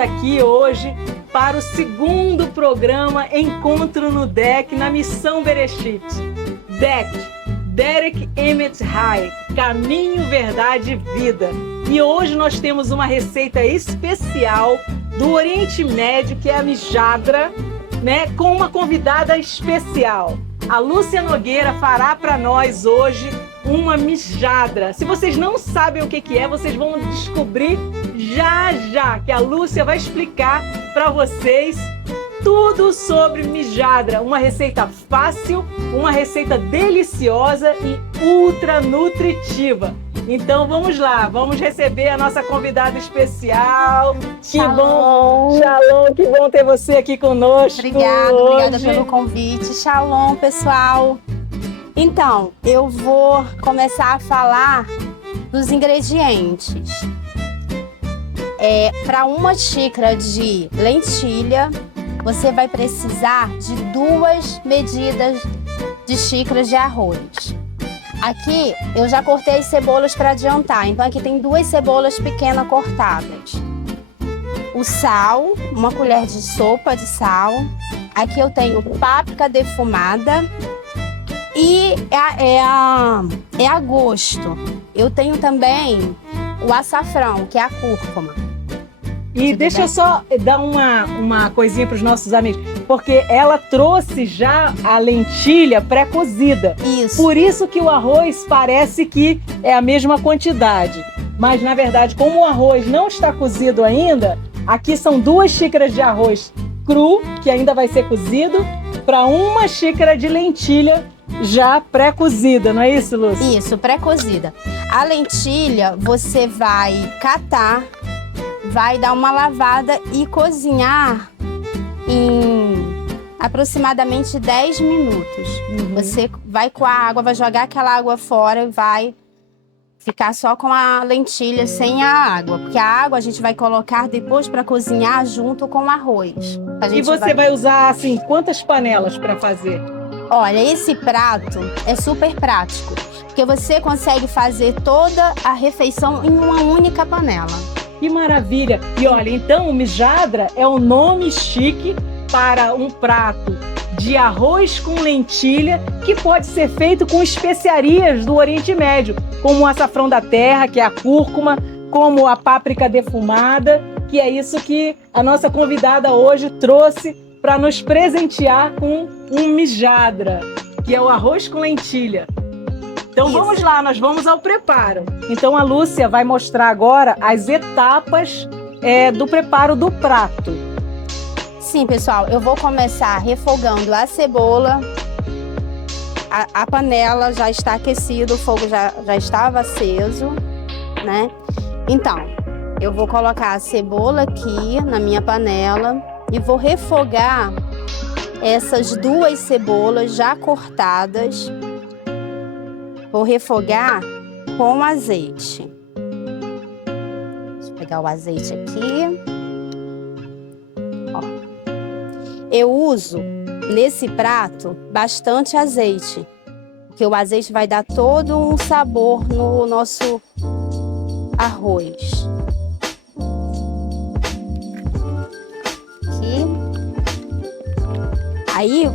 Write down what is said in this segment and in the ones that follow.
aqui hoje para o segundo programa Encontro no DEC, na Missão Bereshit. DEC, Derek Emet Hayek, Caminho, Verdade e Vida. E hoje nós temos uma receita especial do Oriente Médio, que é a mijadra, né, com uma convidada especial. A Lúcia Nogueira fará para nós hoje uma mijadra. Se vocês não sabem o que é, vocês vão descobrir já, que a Lúcia vai explicar para vocês tudo sobre mijadra. Uma receita fácil, uma receita deliciosa e ultra nutritiva. Então vamos lá, vamos receber a nossa convidada especial. Shalom. Shalom, que bom ter você aqui conosco. Obrigada pelo convite. Shalom, pessoal. Então, eu vou começar a falar dos ingredientes. Para uma xícara de lentilha, você vai precisar de 2 medidas de xícaras de arroz. Aqui eu já cortei as cebolas para adiantar, então aqui tem 2 cebolas pequenas cortadas. O sal, 1 colher de sopa de sal. Aqui eu tenho páprica defumada e é a gosto. Eu tenho também o açafrão, que é a cúrcuma. E deixa eu só dar uma coisinha para os nossos amigos, porque ela trouxe já a lentilha pré-cozida. Isso. Por isso que o arroz parece que é a mesma quantidade. Mas, na verdade, como o arroz não está cozido ainda, aqui são 2 xícaras de arroz cru, que ainda vai ser cozido, para 1 xícara de lentilha já pré-cozida, não é isso, Lúcia? Isso, pré-cozida. A lentilha você vai catar, vai dar uma lavada e cozinhar em aproximadamente 10 minutos. Você vai com a água, vai jogar aquela água fora e vai ficar só com a lentilha sem a água. Porque a água a gente vai colocar depois para cozinhar junto com o arroz. E você vai usar, assim, quantas panelas para fazer? Olha, esse prato é super prático, porque você consegue fazer toda a refeição em uma única panela. Que maravilha! E olha, então o mijadra é o nome chique para um prato de arroz com lentilha que pode ser feito com especiarias do Oriente Médio, como o açafrão da terra, que é a cúrcuma, como a páprica defumada, que é isso que a nossa convidada hoje trouxe para nos presentear com um mijadra, que é o arroz com lentilha. Então isso. Vamos lá, nós vamos ao preparo. Então a Lúcia vai mostrar agora as etapas do preparo do prato. Sim, pessoal, eu vou começar refogando a cebola. A panela já está aquecida, o fogo já estava aceso, né? Então, eu vou colocar a cebola aqui na minha panela e vou refogar essas 2 cebolas já cortadas. Vou refogar com azeite. Deixa eu pegar o azeite aqui. Ó. Eu uso nesse prato bastante azeite, porque o azeite vai dar todo um sabor no nosso arroz. Aqui. Aí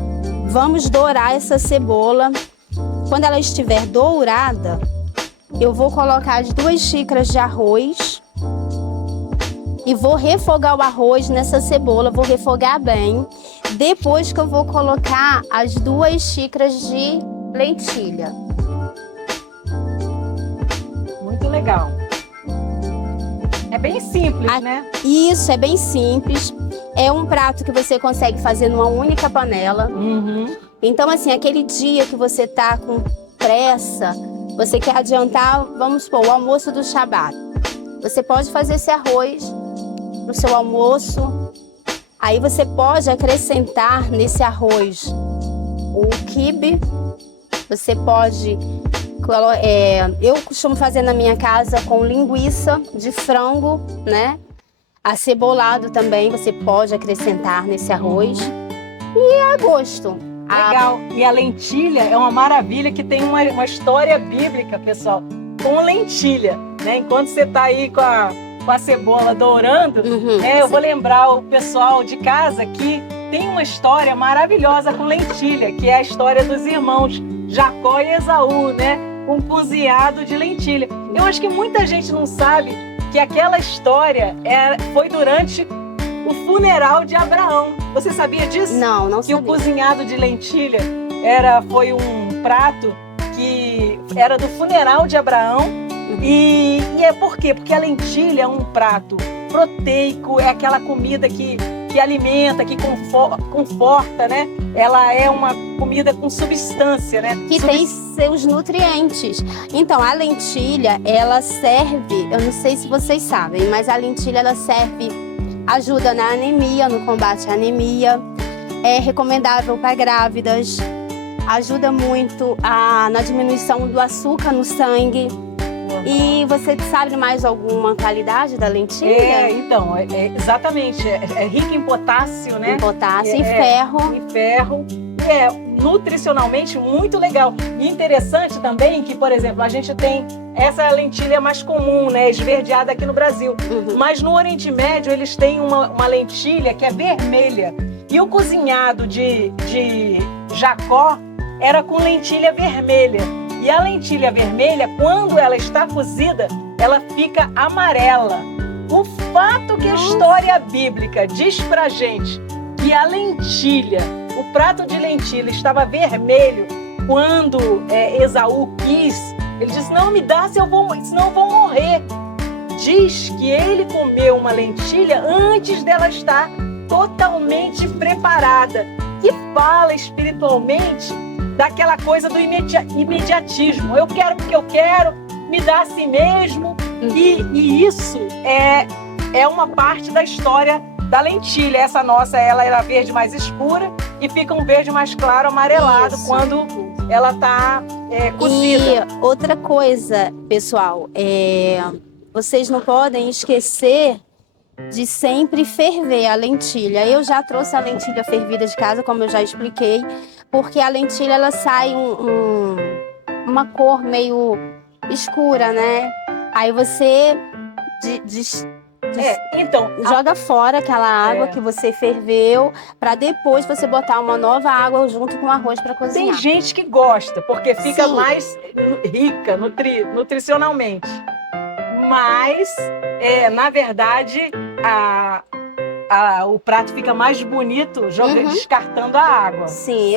vamos dourar essa cebola. Quando ela estiver dourada, eu vou colocar as 2 xícaras de arroz e vou refogar o arroz nessa cebola, vou refogar bem. Depois que eu vou colocar as 2 xícaras de lentilha. Muito legal. É bem simples, né? Isso, é bem simples. É um prato que você consegue fazer numa única panela. Então, assim, aquele dia que você tá com pressa, você quer adiantar, vamos supor, o almoço do Shabat. Você pode fazer esse arroz no seu almoço. Aí você pode acrescentar nesse arroz o quibe. Você pode... eu costumo fazer na minha casa com linguiça de frango, né? Acebolado também, você pode acrescentar nesse arroz. E é a gosto. Legal. E a lentilha é uma maravilha que tem uma história bíblica, pessoal, com lentilha, né? Enquanto você está aí com a cebola dourando, eu vou lembrar o pessoal de casa que tem uma história maravilhosa com lentilha, que é a história dos irmãos Jacó e Esaú, né? Um cozinhado de lentilha. Eu acho que muita gente não sabe que aquela história foi durante o funeral de Abraão. Você sabia disso? Não sabia. Que o cozinhado de lentilha foi um prato que era do funeral de Abraão. E é por quê? Porque a lentilha é um prato proteico, é aquela comida que alimenta, que conforta, né? Ela é uma comida com substância, né? Que tem seus nutrientes. Então, a lentilha, ela serve, eu não sei se vocês sabem, mas a lentilha, ela ajuda na anemia, no combate à anemia. É recomendável para grávidas. Ajuda muito na diminuição do açúcar no sangue. E você sabe mais alguma qualidade da lentilha? Então, exatamente. É rica em potássio, né? Em potássio e ferro. E ferro. E é nutricionalmente muito legal. E interessante também que, por exemplo, a gente tem essa lentilha mais comum, né? Esverdeada aqui no Brasil. Mas no Oriente Médio eles têm uma lentilha que é vermelha. E o cozinhado de Jacó era com lentilha vermelha. E a lentilha vermelha, quando ela está cozida, ela fica amarela. O fato que a história bíblica diz pra gente que a lentilha, o prato de lentilha estava vermelho quando Esaú quis, ele disse, não me dá, senão eu vou morrer. Diz que ele comeu uma lentilha antes dela estar totalmente preparada. Que fala espiritualmente daquela coisa do imediatismo. Eu quero porque eu quero, me dá assim mesmo. E isso é uma parte da história da lentilha. Essa nossa, ela era verde mais escura e fica um verde mais claro, amarelado, quando ela está cozida. E outra coisa, pessoal, vocês não podem esquecer de sempre ferver a lentilha. Eu já trouxe a lentilha fervida de casa, como eu já expliquei, porque a lentilha ela sai uma cor meio escura, né? Aí você joga fora aquela água que você ferveu, para depois você botar uma nova água junto com o arroz para cozinhar. Tem gente que gosta, porque fica mais rica nutricionalmente. Mas, na verdade, o prato fica mais bonito descartando a água. Sim,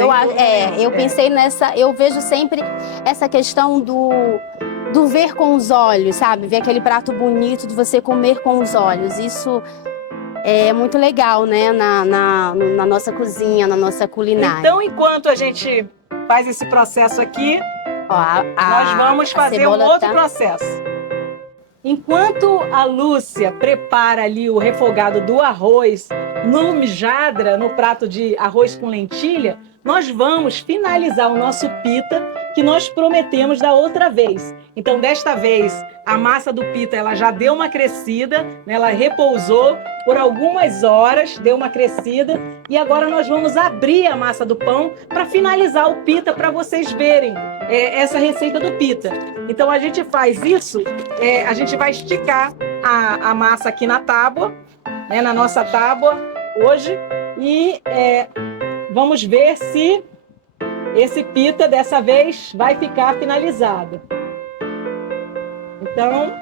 eu pensei nessa, eu vejo sempre essa questão do ver com os olhos, sabe? Ver aquele prato bonito de você comer com os olhos. Isso é muito legal, né? Na nossa cozinha, na nossa culinária. Então, enquanto a gente faz esse processo aqui, nós vamos fazer um outro processo. Enquanto a Lúcia prepara ali o refogado do arroz no mjadra, no prato de arroz com lentilha, nós vamos finalizar o nosso pita que nós prometemos da outra vez. Então, desta vez, a massa do pita ela já deu uma crescida, né? Ela repousou por algumas horas, deu uma crescida, e agora nós vamos abrir a massa do pão para finalizar o pita, para vocês verem essa receita do pita. Então, a gente faz isso, a gente vai esticar a massa aqui na tábua, né? Na nossa tábua hoje, e vamos ver se esse pita dessa vez vai ficar finalizado. Então,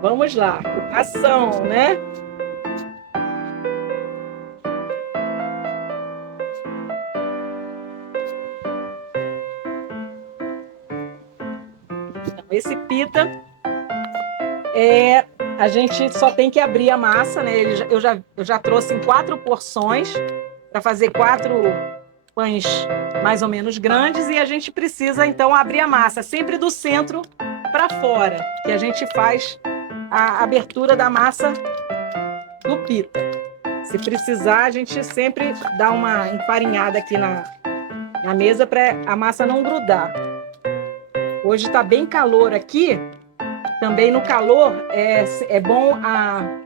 vamos lá. Ação, né? Então, esse pita, a gente só tem que abrir a massa, né? Eu já trouxe em 4 porções para fazer 4 pães mais ou menos grandes, e a gente precisa então abrir a massa sempre do centro para fora, que a gente faz a abertura da massa do pita. Se precisar, a gente sempre dá uma enfarinhada aqui na mesa para a massa não grudar. Hoje está bem calor aqui. Também no calor é bom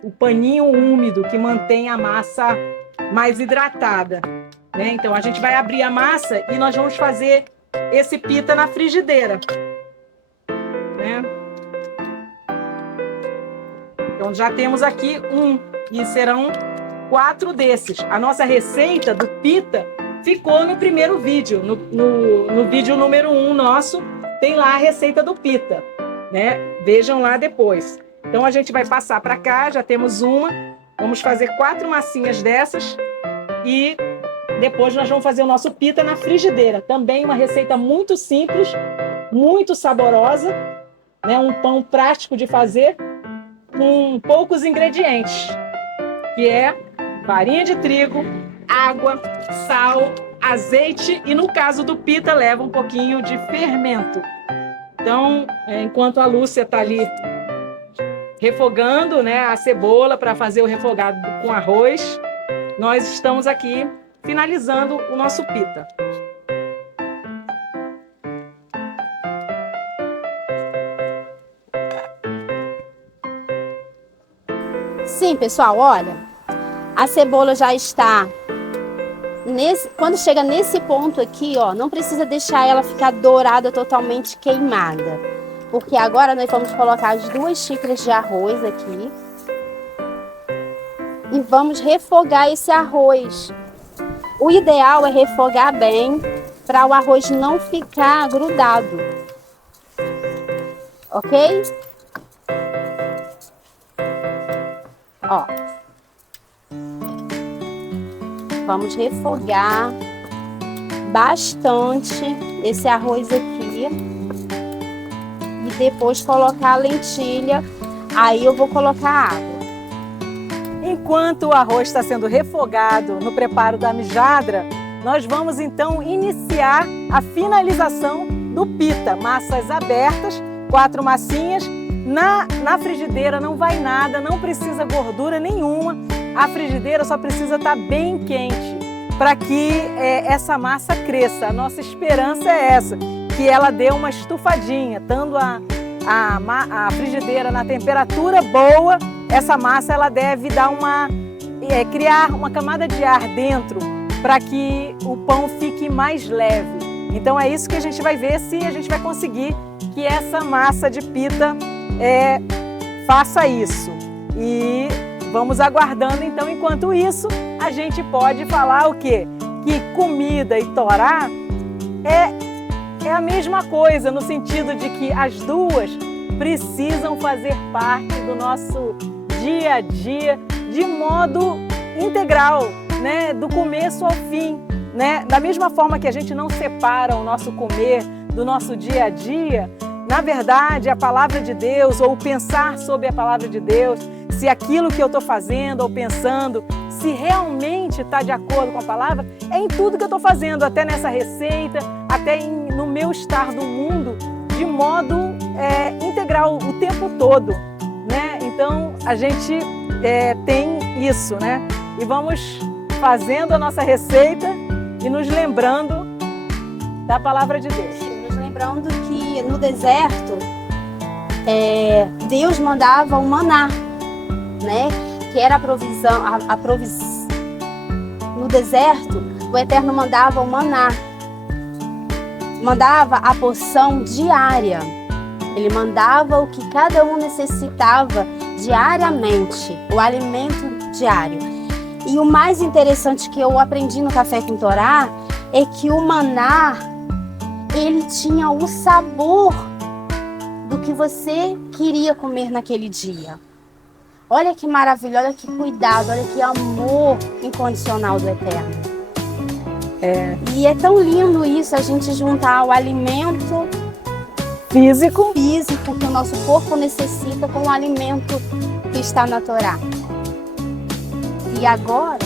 o paninho úmido, que mantém a massa mais hidratada, né? Então a gente vai abrir a massa e nós vamos fazer esse pita na frigideira, né? Então Então já temos aqui e serão 4 desses. A nossa receita do pita ficou no primeiro vídeo, no vídeo número 1 nosso, tem lá a receita do pita, né? Vejam lá depois. Então a gente vai passar para cá, já temos uma, vamos fazer 4 massinhas dessas e depois nós vamos fazer o nosso pita na frigideira. Também uma receita muito simples, muito saborosa, né? Um pão prático de fazer com poucos ingredientes, que é farinha de trigo, água, sal, azeite e, no caso do pita, leva um pouquinho de fermento. Então, enquanto a Lúcia está ali refogando, né, a cebola para fazer o refogado com arroz, nós estamos aqui finalizando o nosso pita. Sim, pessoal, olha, a cebola já está quando chega nesse ponto aqui, ó, não precisa deixar ela ficar dourada, totalmente queimada, porque agora nós vamos colocar as 2 xícaras de arroz aqui e vamos refogar esse arroz. O ideal é refogar bem para o arroz não ficar grudado, ok? Ó, vamos refogar bastante esse arroz aqui e depois colocar a lentilha. Aí eu vou colocar água. Enquanto o arroz está sendo refogado no preparo da mijadra, nós vamos então iniciar a finalização do pita. Massas abertas, 4 massinhas. Na frigideira não vai nada, não precisa gordura nenhuma. A frigideira só precisa estar bem quente para que essa massa cresça. A nossa esperança é essa, que ela dê uma estufadinha. Estando a frigideira na temperatura boa, essa massa ela deve dar criar uma camada de ar dentro para que o pão fique mais leve. Então é isso que a gente vai ver, se a gente vai conseguir que essa massa de pita faça isso. E vamos aguardando, então, enquanto isso, a gente pode falar o quê? Que comida e torá é a mesma coisa, no sentido de que as duas precisam fazer parte do nosso dia a dia de modo integral, né? Do começo ao fim, né? Da mesma forma que a gente não separa o nosso comer do nosso dia a dia, na verdade, a palavra de Deus, ou pensar sobre a palavra de Deus, se aquilo que eu estou fazendo ou pensando, se realmente está de acordo com a palavra, é em tudo que eu estou fazendo, até nessa receita, até no meu estar do mundo, de modo integral, o tempo todo, né? Então, a gente tem isso, né? E vamos fazendo a nossa receita e nos lembrando da palavra de Deus. Nos lembrando que no deserto, Deus mandava o maná, né? Que era a provisão, no deserto, o Eterno mandava o maná, mandava a porção diária. Ele mandava o que cada um necessitava diariamente, o alimento diário. E o mais interessante que eu aprendi no Café com Torá é que o maná, ele tinha o sabor do que você queria comer naquele dia. Olha que maravilha, olha que cuidado, olha que amor incondicional do Eterno. E é tão lindo isso, a gente juntar o alimento físico que o nosso corpo necessita com o alimento que está na Torá. E agora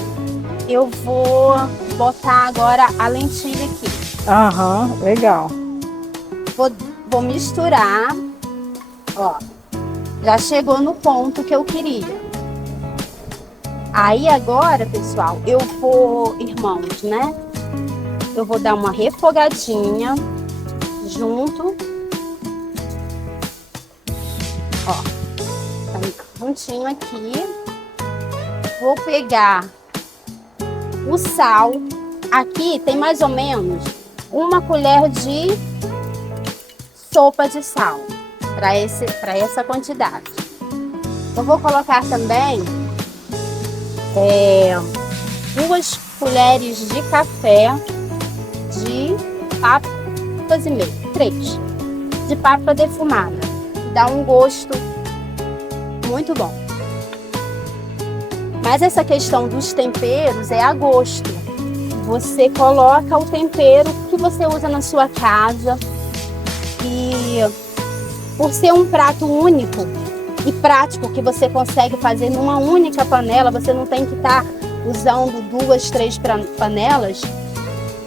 eu vou botar agora a lentilha aqui. Legal. Vou misturar. Ó, já chegou no ponto que eu queria. Aí agora, pessoal, eu vou, irmãos, né? Eu vou dar uma refogadinha junto. Ó, tá juntinho aqui. Vou pegar o sal. Aqui tem mais ou menos 1 colher de sopa de sal para essa quantidade. Eu vou colocar também 2 colheres de café de páprica e meio, 3 de páprica defumada. Dá um gosto muito bom. Mas essa questão dos temperos é a gosto. Você coloca o tempero que você usa na sua casa. E por ser um prato único e prático que você consegue fazer numa única panela, você não tem que estar usando 2, 3 panelas.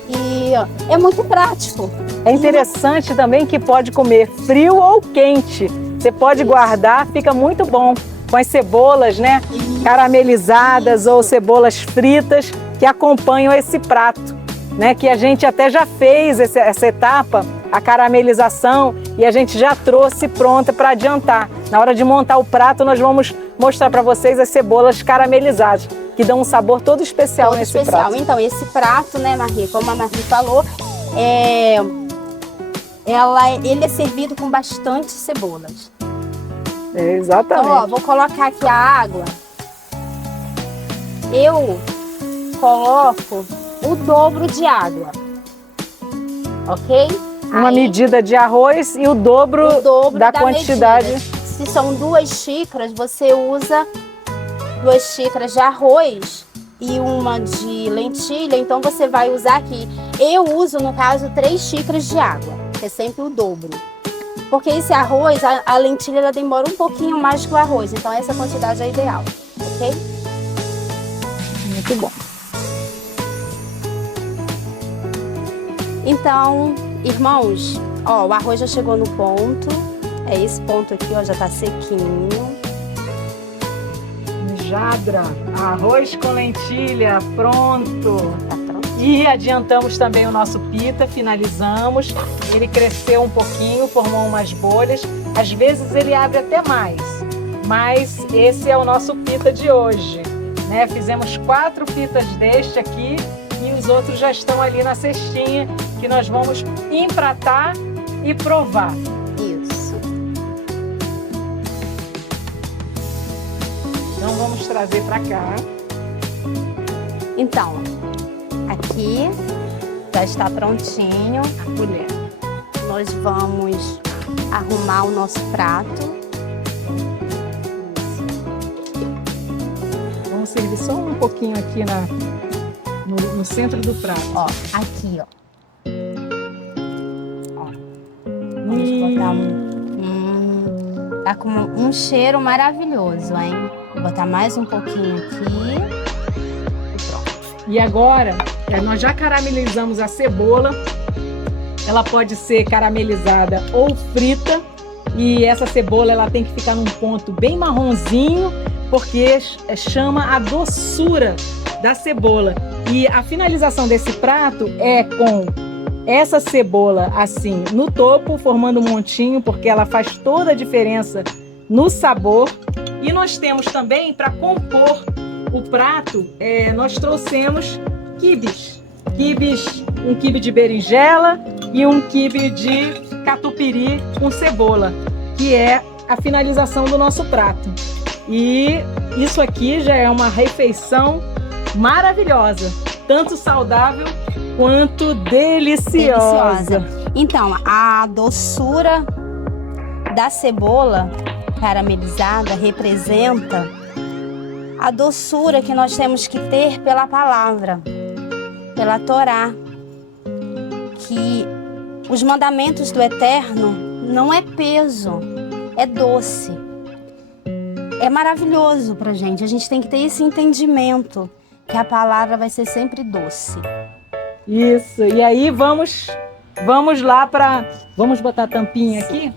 E é muito prático. É interessante também que pode comer frio ou quente. Você pode guardar, fica muito bom. Com as cebolas, né? Caramelizadas ou cebolas fritas que acompanham esse prato, né? Que a gente até já fez essa etapa, a caramelização, e a gente já trouxe pronta para adiantar. Na hora de montar o prato, nós vamos mostrar para vocês as cebolas caramelizadas, que dão um sabor todo especial nesse prato. Então, esse prato, né, Marie, como a Marie falou, ele é servido com bastante cebolas. Exatamente. Então, ó, vou colocar aqui a água. Eu coloco o dobro de água, ok? Uma medida de arroz e o dobro da quantidade. Medida. Se são 2 xícaras, você usa 2 xícaras de arroz e uma de lentilha, então você vai usar aqui. Eu uso, no caso, 3 xícaras de água, que é sempre o dobro. Porque esse arroz, a lentilha ela demora um pouquinho mais que o arroz, então essa quantidade é ideal, ok? Muito bom. Então, irmãos, ó, o arroz já chegou no ponto. É esse ponto aqui, ó, já tá sequinho. Mijadra, arroz com lentilha, pronto. Tá pronto. E adiantamos também o nosso pita, finalizamos. Ele cresceu um pouquinho, formou umas bolhas. Às vezes ele abre até mais, mas esse é o nosso pita de hoje, né? Fizemos 4 pitas deste aqui e os outros já estão ali na cestinha que nós vamos empratar e provar. Isso. Então vamos trazer para cá. Então, aqui já está prontinho a colher. Nós vamos arrumar o nosso prato. Vamos servir só um pouquinho aqui no centro do prato. Ó, aqui, ó. Vamos botar tá com um cheiro maravilhoso, hein? Vou botar mais um pouquinho aqui. E pronto. E agora, nós já caramelizamos a cebola. Ela pode ser caramelizada ou frita. E essa cebola ela tem que ficar num ponto bem marronzinho, porque chama a doçura da cebola. E a finalização desse prato é com essa cebola assim no topo, formando um montinho, porque ela faz toda a diferença no sabor. E nós temos também, para compor o prato, nós trouxemos quibes. Um quibe de berinjela e um quibe de catupiry com cebola, que é a finalização do nosso prato. E isso aqui já é uma refeição maravilhosa, tanto saudável quanto deliciosa. Então, a doçura da cebola caramelizada representa a doçura que nós temos que ter pela palavra, pela Torá, que os mandamentos do Eterno não é peso, é doce. É maravilhoso pra gente, a gente tem que ter esse entendimento que a palavra vai ser sempre doce. Isso, e aí vamos lá para... Vamos botar a tampinha aqui?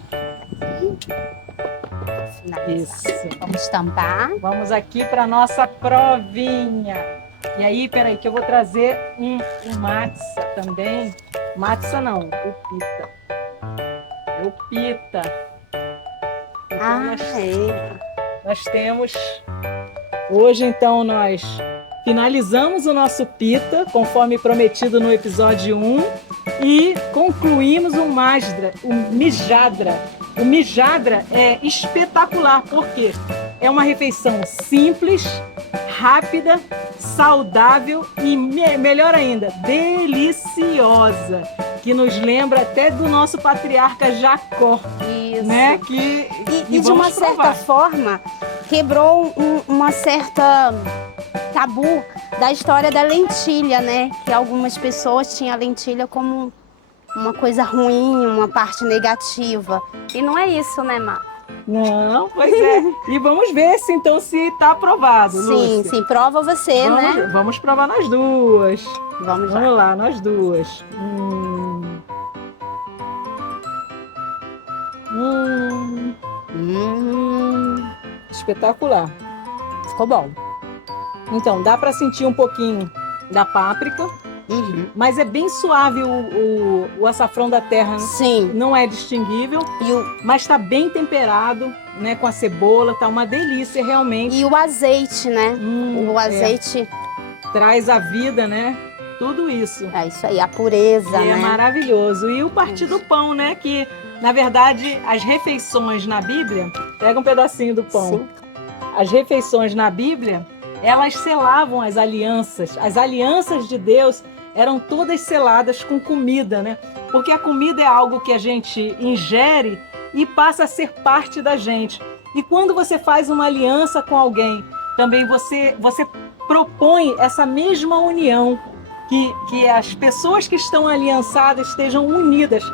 Isso. Vamos tampar. Vamos aqui para nossa provinha. E aí, peraí, que eu vou trazer um matzah também. Matzah não, o pita. É o pita. Então, nós temos... Hoje, então, nós finalizamos o nosso pita, conforme prometido no episódio 1, e concluímos o mijadra. O mijadra é espetacular, porque é uma refeição simples, rápida, saudável e, melhor ainda, deliciosa, que nos lembra até do nosso patriarca Jacó. Isso. Né? E de uma certa forma, quebrou uma certa tabu da história da lentilha, né? Que algumas pessoas tinham a lentilha como uma coisa ruim, uma parte negativa. E não é isso, né, Má? Não, pois é. E vamos ver se então se está aprovado, Sim, Lúcia. sim, prova você, né? Vamos provar nós duas. Vamos lá. Vamos lá, nós duas. Espetacular. Ficou bom. Então, dá para sentir um pouquinho da páprica, mas é bem suave o açafrão da terra. Né? Sim. Não é distinguível, mas está bem temperado, né? Com a cebola, tá uma delícia realmente. E o azeite, né? O azeite traz a vida, né? Tudo isso. É isso aí, a pureza, né? É maravilhoso. E o partir do pão, né? Que, na verdade, as refeições na Bíblia... Pega um pedacinho do pão. Sim. As refeições na Bíblia, elas selavam as alianças. As alianças de Deus eram todas seladas com comida, né? Porque a comida é algo que a gente ingere e passa a ser parte da gente. E quando você faz uma aliança com alguém, também você propõe essa mesma união, que as pessoas que estão aliançadas estejam unidas,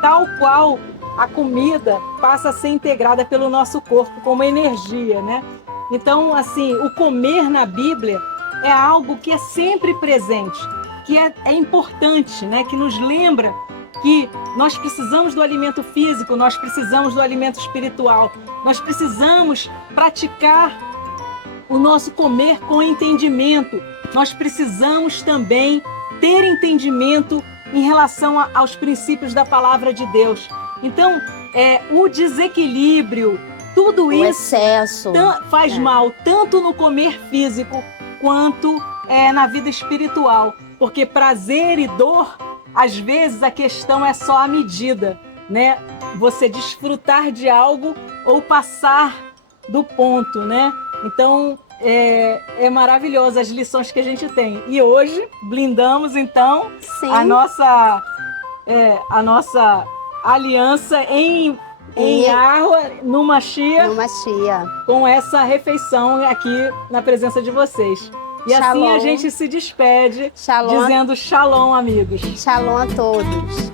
tal qual a comida passa a ser integrada pelo nosso corpo como energia, né? Então, assim, o comer na Bíblia é algo que é sempre presente, que é importante, né? Que nos lembra que nós precisamos do alimento físico, nós precisamos do alimento espiritual, nós precisamos praticar o nosso comer com entendimento, nós precisamos também ter entendimento em relação aos princípios da palavra de Deus. Então, o desequilíbrio, tudo isso excesso faz mal, tanto no comer físico quanto na vida espiritual. Porque prazer e dor, às vezes a questão é só a medida, né? Você desfrutar de algo ou passar do ponto, né? Então, é maravilhoso as lições que a gente tem. E hoje, blindamos, então, a nossa aliança em água, numa chia, com essa refeição aqui na presença de vocês. E Shalom. Assim a gente se despede, Shalom. dizendo shalom, amigos. Shalom a todos.